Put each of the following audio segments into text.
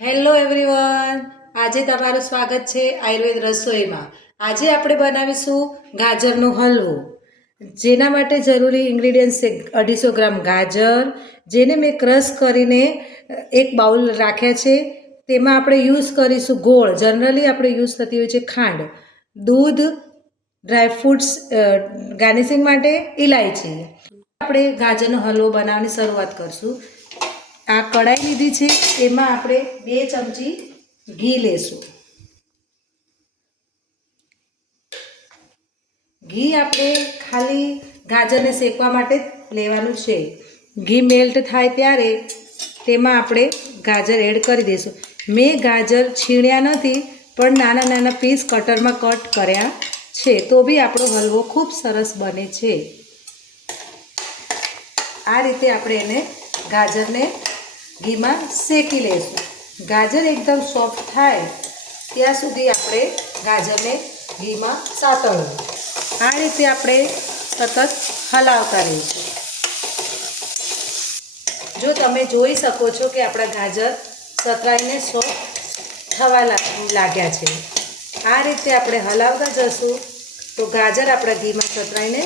Hello everyone, આજે તમારું સ્વાગત છે આયુર્વેદ રસોઈમાં। આજે આપણે બનાવીશું ગાજરનો હલવો, જેના માટે જરૂરી ઇન્ગ્રીડિયન્ટ્સ છે 250 ગ્રામ ગાજર, જેને મેં ક્રશ કરીને એક બાઉલ રાખ્યા છે। તેમાં આપણે યુઝ કરીશું ગોળ, જનરલી આપણે યુઝ થતી હોય છે ખાંડ, દૂધ, ડ્રાયફ્રૂટ્સ ગાર્નિશિંગ માટે, ઇલાયચી। આપણે ગાજરનો હલવો બનાવવાની શરૂઆત કરશું। આ કઢાઈ લીધી છે, એમાં આપણે 2 ચમચી ઘી લેશું। ઘી આપણે ખાલી ગાજરને શેકવા માટે લેવાનું છે। ઘી મેલ્ટ થાય ત્યારે તેમાં આપણે ગાજર એડ કરી દઈશું। મેં ગાજર છીણ્યા નથી, પણ નાના નાના પીસ કટરમાં કટ કર્યા છે, તો બી આપણો હલવો ખૂબ સરસ બને છે। આ રીતે આપણે એને ગાજરને ઘીમાં શેકી લઈશું। ગાજર એકદમ સોફ્ટ થાય ત્યાં સુધી આપણે ગાજરને ઘીમાં સાતળવું। આ રીતે આપણે સતત હલાવતા રહીશું। જો તમે જોઈ શકો છો કે આપણા ગાજર સતરાઈને સોફ્ટ થવા લાગ્યા છે। આ રીતે આપણે હલાવતા જશું તો ગાજર આપણા ઘીમાં સતરાઈને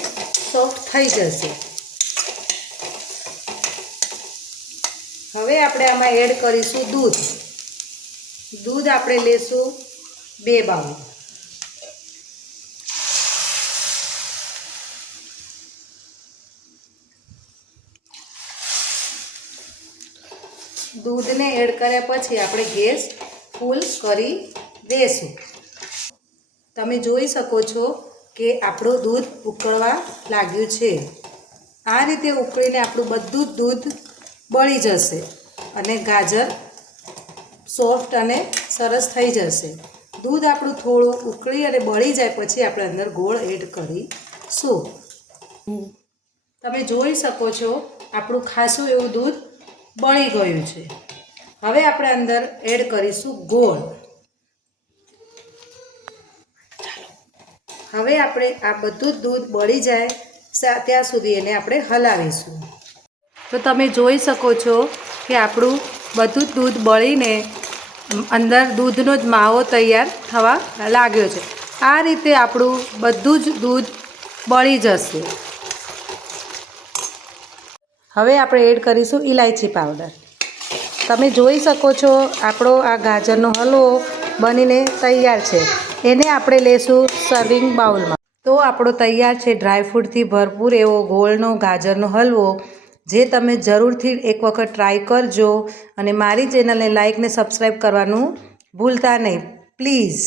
સોફ્ટ થઈ જશે। હવે આપણે આમાં એડ કરીશું દૂધ। દૂધ આપણે લેશું 2 બાઉલ। દૂધને એડ કર્યા પછી આપણે ગેસ ફૂલ કરી દઈશું। તમે જોઈ શકો છો કે આપણું દૂધ ઉકળવા લાગ્યું છે। આ રીતે ઉકળીને આપણું બધું જ દૂધ બળી જશે અને ગાજર સોફ્ટ અને સરસ થઈ જશે। દૂધ આપણું થોડું ઉકળી અને બળી જાય પછી આપણે અંદર ગોળ એડ કરીશું। તમે જોઈ શકો છો આપણું ખાસું એવું દૂધ બળી ગયું છે। હવે આપણે અંદર એડ કરીશું ગોળ। હવે આપણે આ બધું જ દૂધ બળી જાય ત્યાં સુધી એને આપણે હલાવીશું। તો તમે જોઈ શકો છો કે આપણું બધું જ દૂધ બળીને અંદર દૂધનો જ માવો તૈયાર થવા લાગ્યો છે। આ રીતે આપણું બધું જ દૂધ બળી જશે। હવે આપણે એડ કરીશું ઇલાયચી પાવડર। તમે જોઈ શકો છો આપણો આ ગાજરનો હલવો બનીને તૈયાર છે। એને આપણે લેશું સર્વિંગ બાઉલમાં। તો આપણો તૈયાર છે ડ્રાયફ્રૂટથી ભરપૂર એવો ગોળનો ગાજરનો હલવો, જે તમે જરૂરથી એક વખત ટ્રાય કરજો। અને મારી ચેનલને લાઇક ને સબસ્ક્રાઈબ કરવાનું ભૂલતા નહીં, પ્લીઝ।